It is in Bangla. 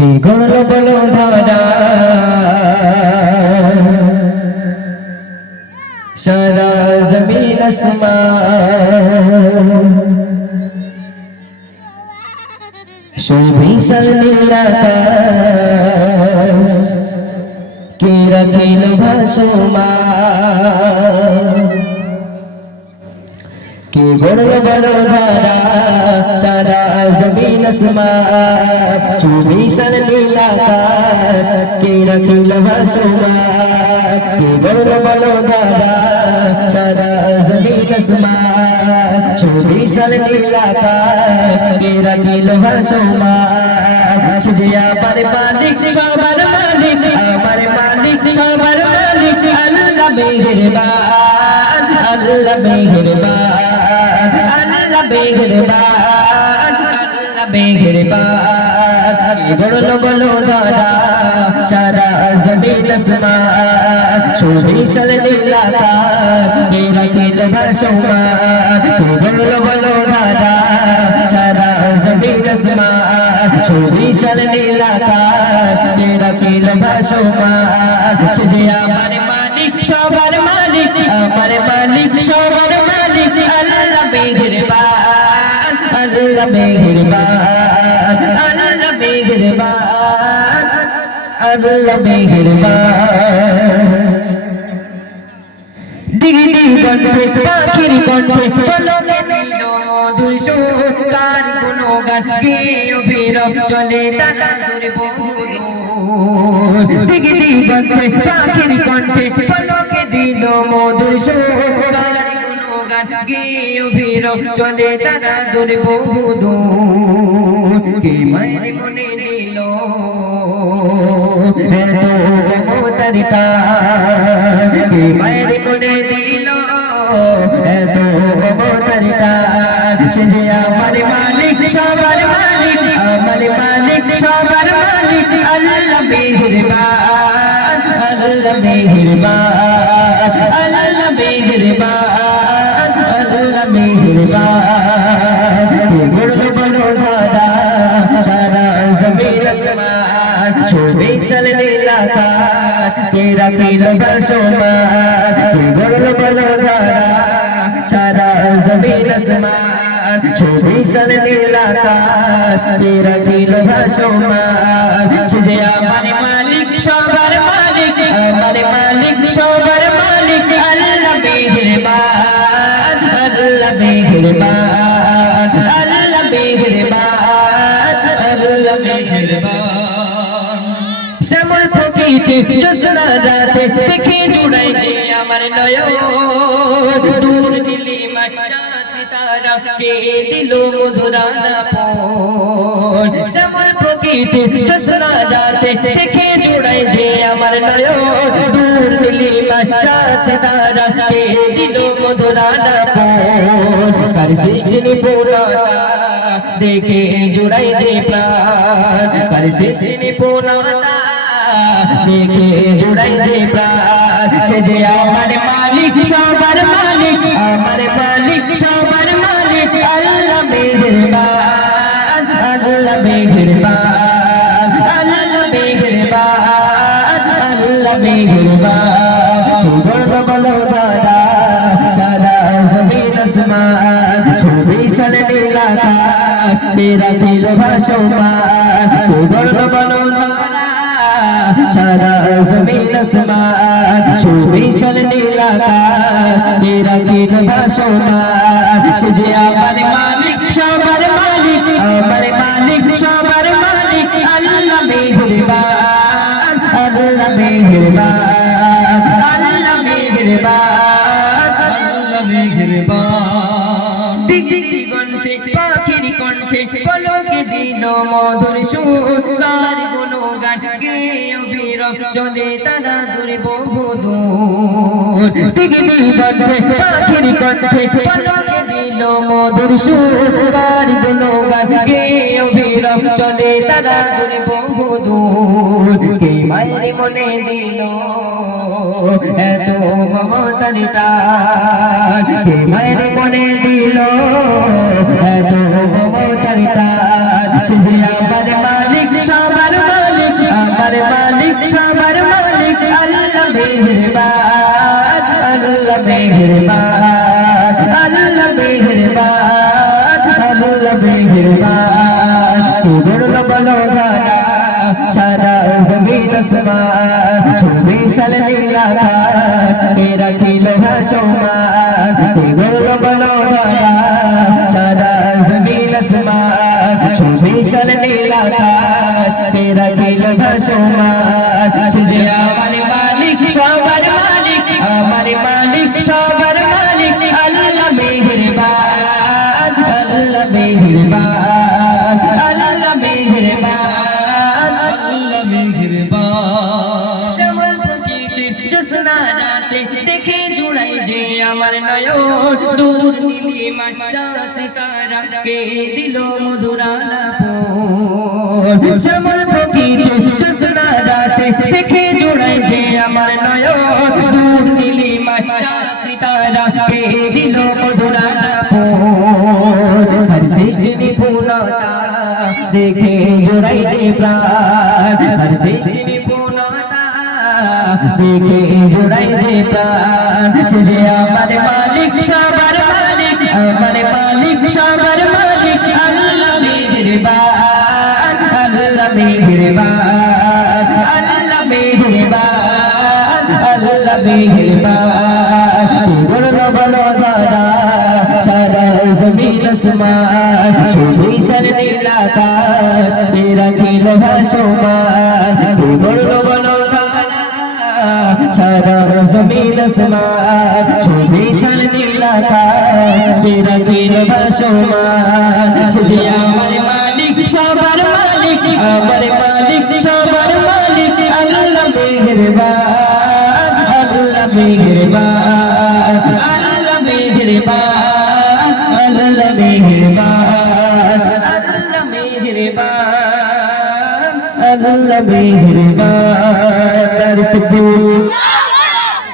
কি গড়ল বলো ধারা সারা জমিন আসমান সুবিশাল নীলাকাশ কে রাখিল ভাসমান কে গড়ল বলো ধারা সারা জমিন আসমান সুবিশাল নীলাকাশ কে রাখিল ভাসমান কে গড়ল বলো ধারা সারা জমিন আসমান সুবিশাল নীলাকাশ কে রাখিল ভাসমান যে আমার মালিক সবার মালিক আমার মালিক সবার মালিক আল্লাহ মেহেরবান আল্লাহ মেহেরবান আল্লাহ মেহেরবান আল্লাহ মেহেরবান কে গড়ল বলো ধারা সারা জমিন আসমান সুবিশাল নীলাকাশ কে রাখিল ভাসমান কে গড়ল বলো ধারা সারা জমিন আসমান সুবিশাল নীলাকাশ কে রাখিল ভাসমান যে আমার মালিক সবার মালিক আমার মালিক সবার মালিক আল্লাহ মেহেরবান আল্লাহ মেহেরবান আল্লাহ মেহেরবান আল্লাহ মেহেরবান দিগি দিগন্তে পাখির কণ্ঠে পলকে নীল মধুর সুর কার গুণগান গেয়ে অভিরব চলে তারা দূর বহুদূর দিগি দিগন্তে পাখির কণ্ঠে পলকে দিল মধুর সুর কার গুণগান গেয়ে অভিরব চলে তারা দূর বহুদূর কে মায়ের মনে দিল এত মমতারিতা কে মায়ের মনে দিল এত মমতারিতা যে আমার মালিক সবার মালিক আমার মালিক সবার মালিক আল্লাহ মেহেরবান আল্লাহ মেহেরবান আল্লাহ মেহেরবান আল্লাহ মেহেরবান গড়ল বলো ধারা সারা জমিন আসমান সুবিশাল নীলাকাশ কে রাখিল ভাসমান গড়ল বলো ধারা সারা জমিন আসমান সুবিশাল নীলাকাশ কে রাখিল ভাসমান যে আমার মালিক সবার মালিক আমার মালিক সবার মালিক আল্লাহ মেহেরবান আল্লাহ মেহেরবান আল্লাহ মেহেরবান আল্লাহ মেহেরবান শ্যামল প্রকৃতি জ্যোৎস্না রাতে দেখে জুড়াই যে আমার নয়ন দূর নীলিমায় চাঁদ সিতারা কে দিল মধুরানা পন শ্যামল প্রকৃতি জ্যোৎস্না রাতে দেখে জুড়াই যে আমার নয়ন দূর নীলিমায় চাঁদ সিতারা কে দিল মধুরানা পন কার সৃষ্টি নিপুণতা দেখে জুড়াই যে প্রাণ কার সৃষ্টি নিপুণতা দেখে জুড়াই যে প্রাণ সে যে আমার মালিক সবার মালিক আমার মালিক সবার মালিক আল্লাহ মেহেরবান আল্লাহ মেহেরবান আল্লাহ মেহেরবান আল্লাহ মেহেরবান গড়ল বলো ধারা সারা জমিন আসমান সুবিশাল নীলাকাশ কে রাখিল ভাসমান গড়ল বলো সারা জমিন আসমান সুবিশাল নীলাকাশ কে রাখিল ভাসমান যে আমার মালিক সবার মালিক আমার মালিক সবার মালিক আল্লাহ মেহেরবান আল্লাহ মেহেরবান আল্লাহ মেহেরবান আল্লাহ মেহেরবান দিগন্তে পাখির কণ্ঠে পলকে দিল মধুর সুর তার গুণগান গেয়ে অভিরব চলে তারা দূর বহুদূর দিগন্তে পাখির কণ্ঠে পলকে দিল মধুর সুর তার গুণগান গেয়ে অভিরব চলে তারা দূর বহুদূর কে মায়ের মনে দিল এত মমতার টান কে মায়ের মনে দিল এত মমতার টান যে আমার মালিক সবার মেহেরবান আল্লাহ মেহেরবান আল্লাহ মেহেরবান আল্লাহ মেহেরবান তোর বলো ধারা সারা জমিন আসমান ছবি সাল নীল আকাশ তেরা কিলো ভাসমান তোর বলো ধারা সারা জমিন আসমান ছবি সাল নীল আকাশ তেরা কিলো ভাসমান যে আমার মালিক সবার মালিক আমার মালিক সবার মালিক আল্লাহ মেহেরবান আল্লাহ মেহেরবান আল্লাহ মেহেরবান আল্লাহ মেহেরবান শ্যামল প্রকৃতি জ্যোৎস্না রাতে দেখে জুড়াই যে আমার নয়ন দূর নীলিমা চাঁদ সিতারা কে দিল মধুর আলাপন শ্যামল প্রকৃতি জ্যোৎস্না রাতে দেখে জুড়াই যে আমার নয়ন দূর নীলিমা চাঁদ সিতারা কে দিল মধুর আলাপন হর সৃষ্টি নিপুণতা দেখে জোড়াই যে প্রাণ হর সৃষ্টি নিপুণতা দেখে জোড়াই যে প্রাণ যে আমার মালিক সবার মালিক আমার মালিক সবার মালিক আল্লাহ মেহেরবান আল্লাহ মেহেরবান আল্লাহ মেহেরবান আল্লাহ মেহেরবান বলো বলো দাদা সারা জমিন আসমান ছবি সার নীল আকাশ তেরা কিলো ভাসমান বলো বলো সারা জমিন আসমান ছবি সার নীল আকাশ তেরা কিলো ভাসমান যে আমার মালিক সবার মালিক আমার মালিক সবার মালিক আল্লাহ মেহেরবান আল্লাহ মেহেরবান আল্লাহ মেহেরবান আল্লাহ মেহেরবান আল্লাহ মেহেরবান আল্লাহ মেহেরবান